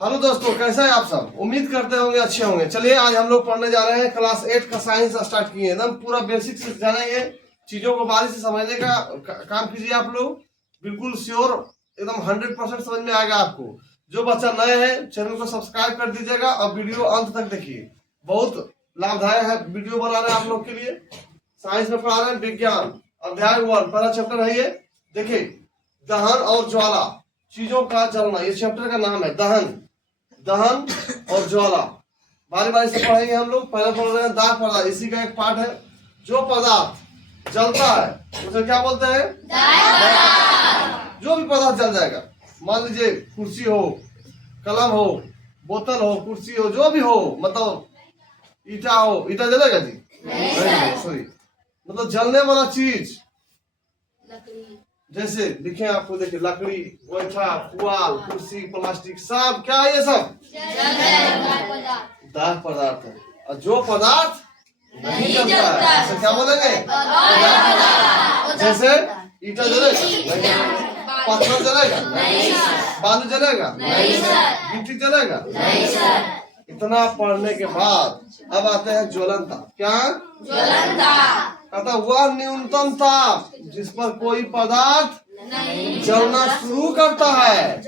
Hello दोस्तों, कैसे हैं आप सब? उम्मीद करते होंगे अच्छे होंगे। चलिए आज हम लोग पढ़ने जा रहे हैं क्लास 8 का साइंस स्टार्ट किए। एकदम पूरा बेसिक से जानेंगे, चीजों को बारीक से समझने का काम कीजिए आप लोग। बिल्कुल श्योर, एकदम 100% समझ में आएगा आपको। जो बच्चा नए हैं चैनल को सब्सक्राइब कर दीजिएगा और वीडियो अंत तक देखिए। बहुत लाभदायक है वीडियो बना रहे हैं आप लोग के लिए। साइंस में पढ़ा रहे हैं विज्ञान अध्याय 1 पहला चैप्टर है ये। देखिए, दहन और ज्वाला, चीजों का जलना, ये चैप्टर का नाम है दहन और ज्वाला। बारी बारी से पढ़ेंगे हम लोग। पहले पढ़ रहे हैं दाह पदार्थ, इसी का एक पार्ट है। जो पदार्थ जलता है उसे क्या बोलते हैं? जो भी पदार्थ जल जाएगा, मान लीजिए कुर्सी हो, कलम हो, बोतल हो, कुर्सी हो, जो भी हो, मतलब ईटा हो। ईटा जलेगा जी? सॉरी, मतलब जलने वाला चीज जैसे दिखे आपको, देखिए लकड़ी, गोईठा, पुआल, कुर्सी, प्लास्टिक, सब क्या है? ये सब दाह पदार्थ है। और जो पदार्थ नहीं जलता है उसे क्या बोलेंगे? जैसे ईटा जलेगा, पत्थर जलेगा, बालू जलेगा, मिट्टी जलेगा। इतना पढ़ने के बाद अब आते हैं ज्वलन ताप। क्या? ज्वलन ताप कहता वह न्यूनतम ताप जिस पर कोई पदार्थ जलना शुरू करता है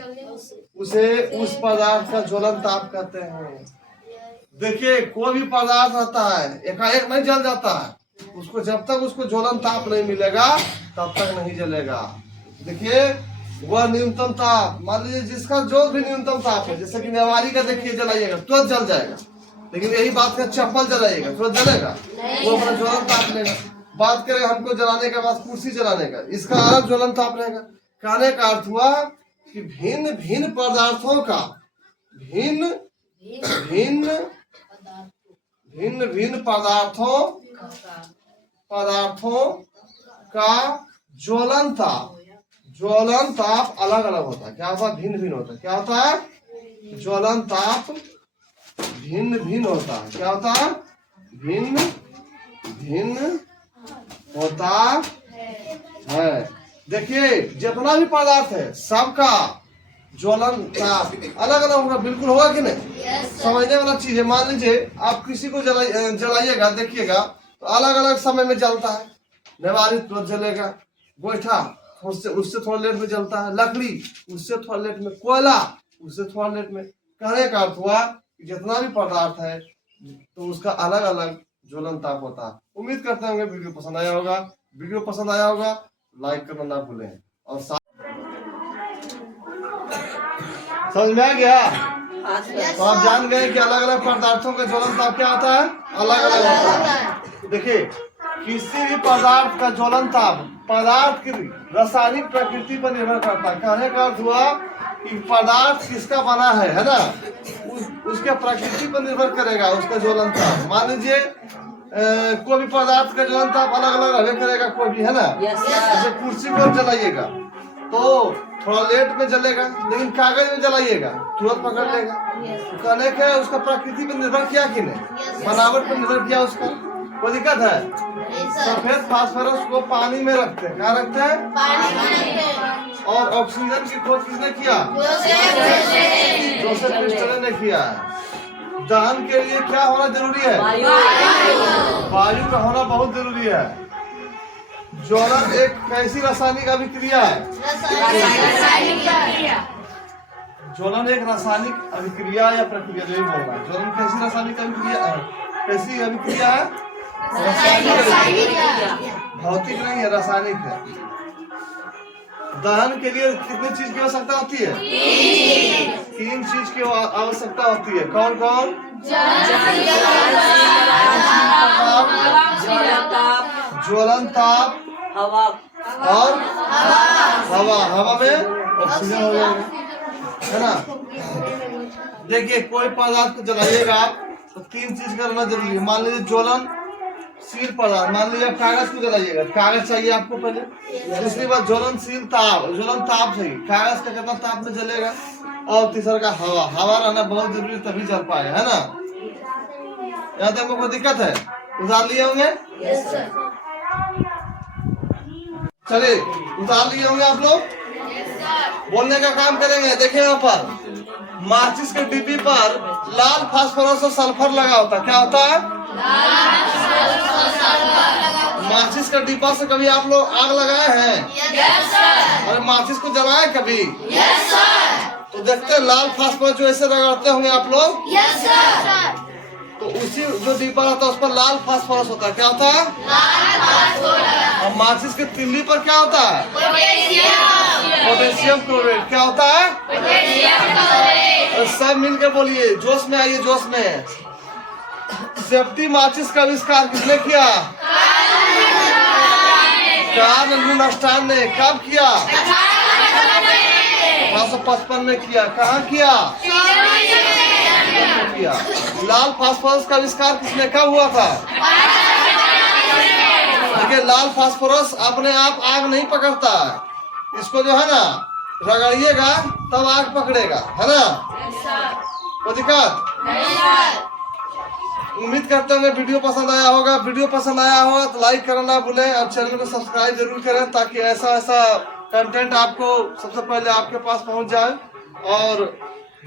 उसे उस पदार्थ का ज्वलन ताप कहते हैं। देखिए, कोई भी पदार्थ आता है एकाएक नहीं जल जाता है, उसको जब तक उसको ज्वलन ताप नहीं मिलेगा तब तक नहीं जलेगा। देखिए, वह न्यूनतम ताप, मान लीजिए जिसका जो भी न्यूनतम ताप है, जैसे कि नेवारी का देखिए जलाइएगा तुरंत जल जाएगा। लेकिन यही बात है, चप्पल जलाइएगा तुरंत जलेगा, वो अपना ज्वलन ताप लेगा। बात करें हमको जलाने के बाद कुर्सी जलाने का, इसका अलग ज्वलन ताप रहेगा। कहने का अर्थ हुआ कि भिन्न भिन्न पदार्थों का भिन्न भिन्न पदार्थों का ज्वलन ताप अलग अलग होता है। क्या होता है? भिन्न भिन्न होता है। क्या होता है? ज्वलन ताप भिन्न भिन्न होता है। क्या होता है? भिन्न भिन्न होता है। देखिए, जितना भी पदार्थ है सबका ज्वलन ताप अलग अलग होगा। बिल्कुल होगा कि नहीं? समझने वाला चीज है। मान लीजिए आप किसी को जलाइएगा, देखिएगा तो अलग अलग समय में जलता है। नेवारी तुरंत जलेगा, गोईठा उससे थोड़ा लेट में जलता है, लकड़ी उससे थोड़ा लेट में, कोयला उससे थोड़ा लेट में। कहने का अर्थ हुआ कि जितना भी पदार्थ है तो उसका अलग अलग ज्वलन ताप होता है। उम्मीद करते होंगे वीडियो पसंद आया होगा। वीडियो पसंद आया होगा लाइक करना ना भूलें। और समझ में आ गया? तो आप जान गए कि अलग अलग पदार्थों का ज्वलन ताप क्या होता है? अलग अलग होता है। देखिए, किसी भी पदार्थ का ज्वलन ताप पदार्थ की रासायनिक प्रकृति पर निर्भर करता है। कहने का अर्थ हुआ कि पदार्थ किसका बना है ना, उसके प्रकृति पर निर्भर करेगा उसका ज्वलन ताप। मान लीजिए कोई भी पदार्थ का ज्वलन ताप अलग अलग रहने करेगा, कोई भी, है ना। जैसे कुर्सी को जलाइएगा तो थोड़ा लेट में जलेगा, लेकिन कागज में जलाइएगा तुरंत पकड़ लेगा। कहने का उसका प्रकृति पर निर्भर किया कि नहीं, बनावट पर निर्भर किया उसका। कोई दिक्कत है? सफेद फास्फोरस को पानी में रखते हैं। क्या रखते हैं? पानी में। और ऑक्सीजन की खोज किसने किया? जोसेफ प्रिस्टलर ने किया है। दहन के लिए क्या होना जरूरी है? वायु का होना बहुत जरूरी है। ज्वलन एक कैसी रासायनिक अभिक्रिया है? ज्वलन एक रासायनिक अभिक्रिया या प्रक्रिया, नहीं बोलना है। ज्वलन कैसी रासायनिक अभिक्रिया, कैसी अभिक्रिया है? भौतिक नहीं है, रासायनिक है। दहन के लिए कितनी चीज की आवश्यकता होती है? 3 चीज की आवश्यकता होती है। कौन कौन? ज्वलन ताप, हवा और हवा में ऑक्सीजन हो जाएगा, है ना। देखिए, कोई पदार्थ को जलाइएगा आप तो 3 चीज करना जरूरी है। मान लीजिए ज्वलनशील पदार्थ, मान लीजिए आप कागज को जलाइएगा, कागज चाहिए आपको पहले। दूसरी बात ज्वलनशील ताप, ज्वलन ताप चाहिए, कागज का कितना ताप में जलेगा। और तीसरा का हवा रहना बहुत जरूरी, तभी जल पाएगा, है ना। यहाँ तक कोई दिक्कत है? उतार लिए होंगे? चलिए, उतार लिए होंगे आप लोग। बोलने का काम करेंगे। देखिए यहाँ पर माचिस के डिब्बी पर लाल फास्फोरस और सल्फर लगा होता है। क्या होता है? माचिस का डिब्बा से कभी आप लोग आग लगाए हैं? और माचिस को जलाए कभी? तो देखते हैं लाल फास्फोरस जो ऐसे रगड़ते होंगे आप लोग। तो उसी जो डिब्बा रहता है उस पर लाल फास्फोरस होता है। क्या होता है? और माचिस के तिल्ली पर क्या होता है? Potassium chloride. क्या होता है? और सब मिलकर बोलिए, जोश में आइए, जोश में। सेफ्टी माचिस का आविष्कार किसने किया? कार्ल लुनस्टाइन ने। कब किया? 1855 में किया। कहाँ किया? किया। लाल फास्फोरस का आविष्कार किसने कब हुआ था? देखिए, लाल फास्फोरस अपने आप आग नहीं पकड़ता है, इसको जो है ना रगड़िएगा तब आग पकड़ेगा, है ना? कोई दिक्कत? उम्मीद करते हैं वीडियो पसंद आया होगा। वीडियो पसंद आया होगा तो लाइक करना ना भूलें और चैनल को सब्सक्राइब जरूर करें, ताकि ऐसा कंटेंट आपको सबसे पहले आपके पास पहुंच जाए। और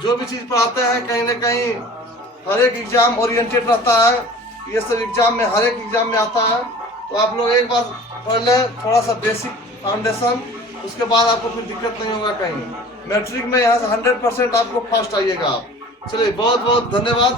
जो भी चीज़ पढ़ाते हैं कहीं ना कहीं हर एक एग्जाम ओरिएंटेड रहता है, ये सब एग्जाम में हर एक एग्जाम में आता है। तो आप लोग एक बार पढ़ लें थोड़ा सा बेसिक फाउंडेशन, उसके बाद आपको फिर दिक्कत नहीं होगा कहीं। मैट्रिक में यहाँ से 100% आपको फर्स्ट आइएगा आप। चलिए, बहुत बहुत धन्यवाद।